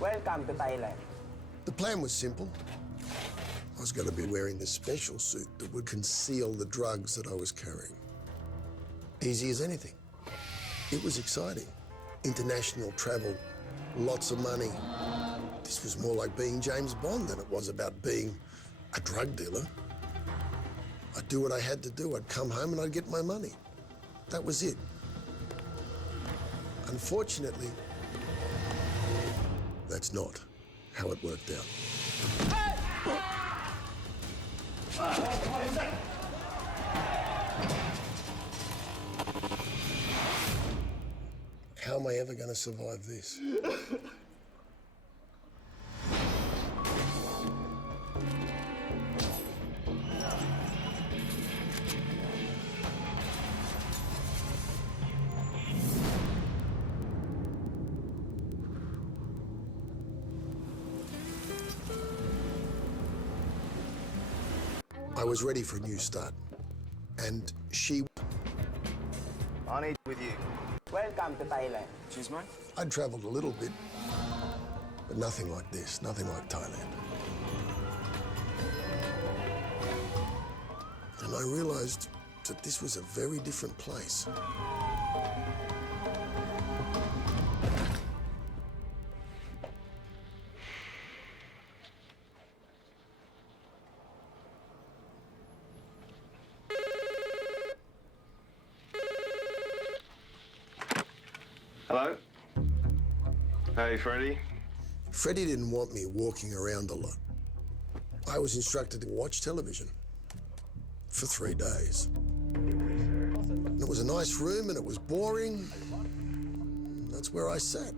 Welcome to Thailand. The plan was simple. I was going to be wearing this special suit that would conceal the drugs that I was carrying. Easy as anything. It was exciting. International travel, lots of money. This was more like being James Bond than it was about being a drug dealer. I'd do what I had to do. I'd come home and I'd get my money. That was it. Unfortunately, that's not how it worked out. How am I ever going to survive this? I was ready for a new start, and she... I need with you. Welcome to Thailand. Cheers, mate. I'd traveled a little bit, but nothing like this, nothing like Thailand. And I realized that this was a very different place. Hello? Hey, Freddie. Freddie didn't want me walking around a lot. I was instructed to watch television for 3 days. And it was a nice room and it was boring. That's where I sat.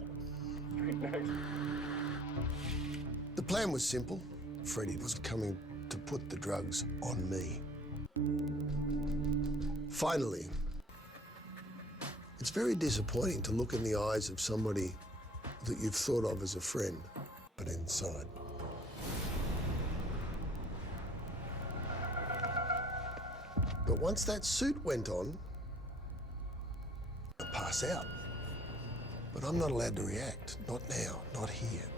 The plan was simple. Freddie was coming to put the drugs on me. Finally, it's very disappointing to look in the eyes of somebody that you've thought of as a friend, but inside. But once that suit went on, I pass out. But I'm not allowed to react. Not now, not here.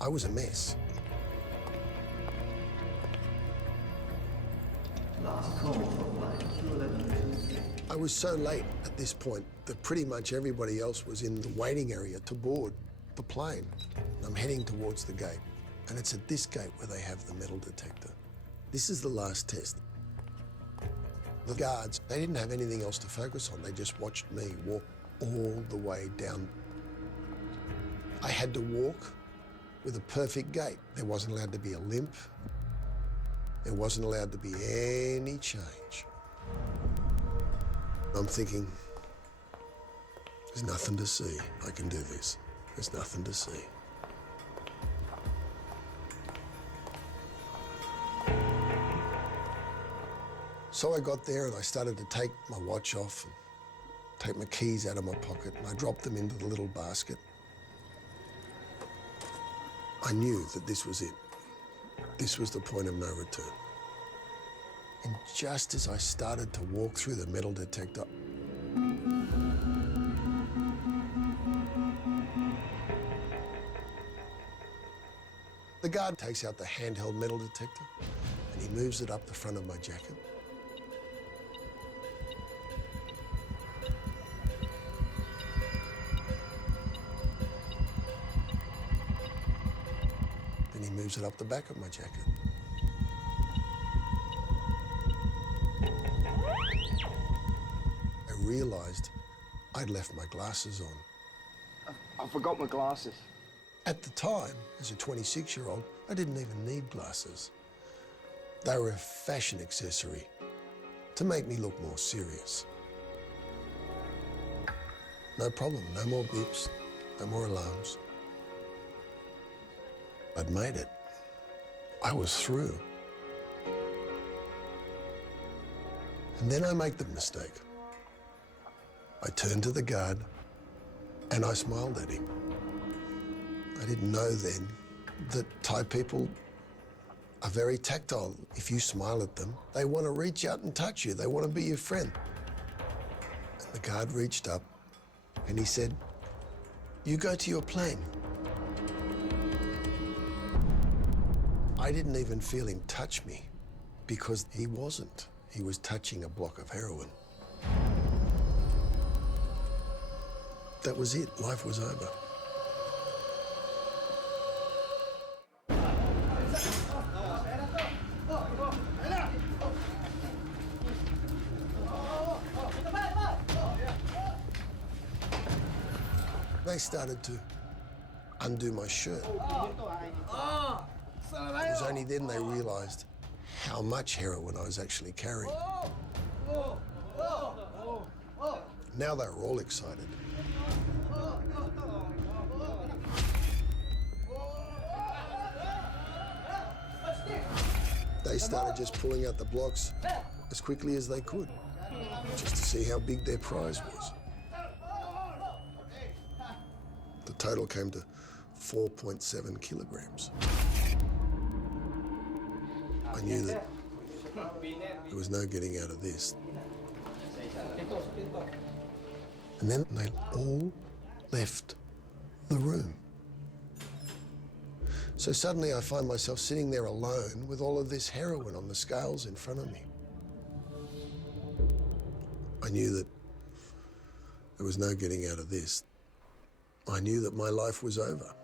I was a mess. I was so late at this point that pretty much everybody else was in the waiting area to board the plane. I'm heading towards the gate, and it's at this gate where they have the metal detector. This is the last test. The guards, they didn't have anything else to focus on. They just watched me walk all the way down. I had to walk with a perfect gait. There wasn't allowed to be a limp. There wasn't allowed to be any change. I'm thinking, there's nothing to see. I can do this. There's nothing to see. So I got there and I started to take my watch off and take my keys out of my pocket and I dropped them into the little basket. I knew that this was it. This was the point of no return. And just as I started to walk through the metal detector, the guard takes out the handheld metal detector and he moves it up the front of my jacket. Then he moves it up the back of my jacket. I realized I'd left my glasses on. I forgot my glasses. At the time, as a 26-year-old, I didn't even need glasses. They were a fashion accessory to make me look more serious. No problem, no more beeps, no more alarms. I'd made it. I was through. And then I make the mistake. I turned to the guard and I smiled at him. I didn't know then that Thai people are very tactile. If you smile at them, they want to reach out and touch you. They want to be your friend. And the guard reached up And he said, "You go to your plane." I didn't even feel him touch me because he wasn't. He was touching a block of heroin. That was it. Life was over. They started to undo my shirt. It was only then they realised how much heroin I was actually carrying. Now they were all excited. They started just pulling out the blocks as quickly as they could, just to see how big their prize was. The total came to 4.7 kilograms. I knew that there was no getting out of this. And then they all left the room. So suddenly I find myself sitting there alone with all of this heroin on the scales in front of me. I knew that there was no getting out of this. I knew that my life was over.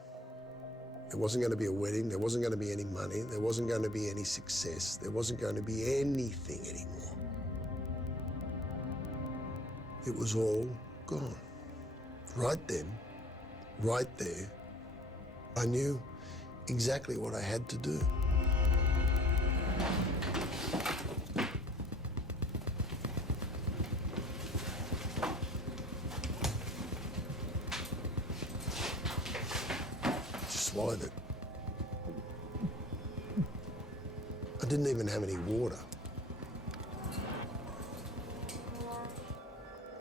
There wasn't going to be a wedding, there wasn't going to be any money, there wasn't going to be any success, there wasn't going to be anything anymore. It was all gone. Right then, right there, I knew exactly what I had to do. Swallowed it. I didn't even have any water.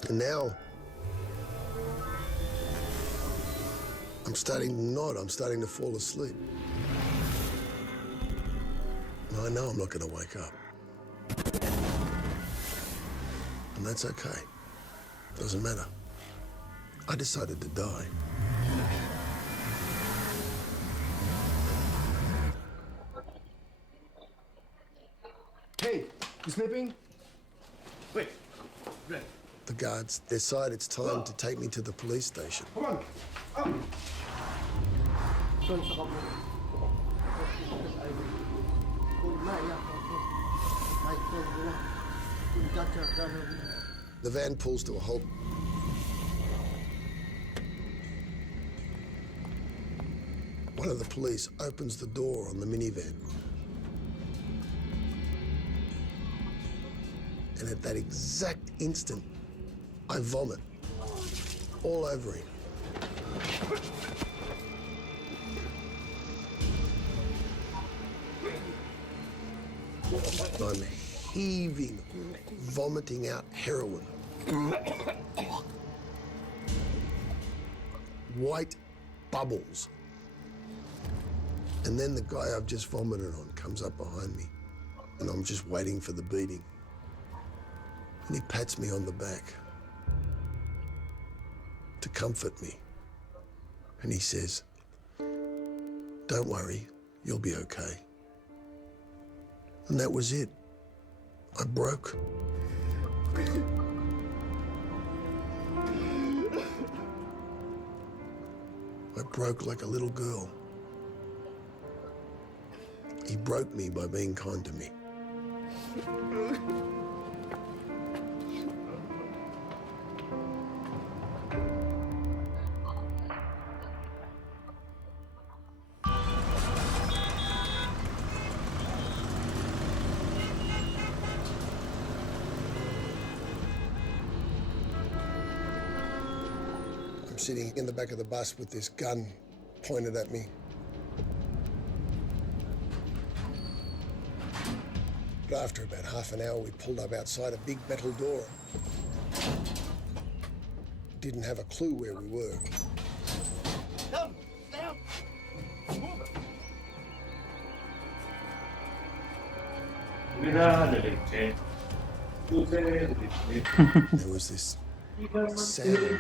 And now I'm starting to nod, I'm starting to fall asleep. And I know I'm not going to wake up. And that's okay. Doesn't matter. I decided to die. Hey, you sleeping? Wait. Red. The guards decide it's time to take me to the police station. Come on. Up. The van pulls to a halt. One of the police opens the door on the minivan. And at that exact instant, I vomit all over him. I'm heaving, vomiting out heroin. White bubbles. And then the guy I've just vomited on comes up behind me, and I'm just waiting for the beating. And he pats me on the back to comfort me. And he says, "Don't worry, you'll be okay." And that was it. I broke. I broke like a little girl. He broke me by being kind to me. Sitting in the back of the bus with this gun pointed at me. But after about half an hour, we pulled up outside a big metal door. Didn't have a clue where we were. Down. Down. There was this sound.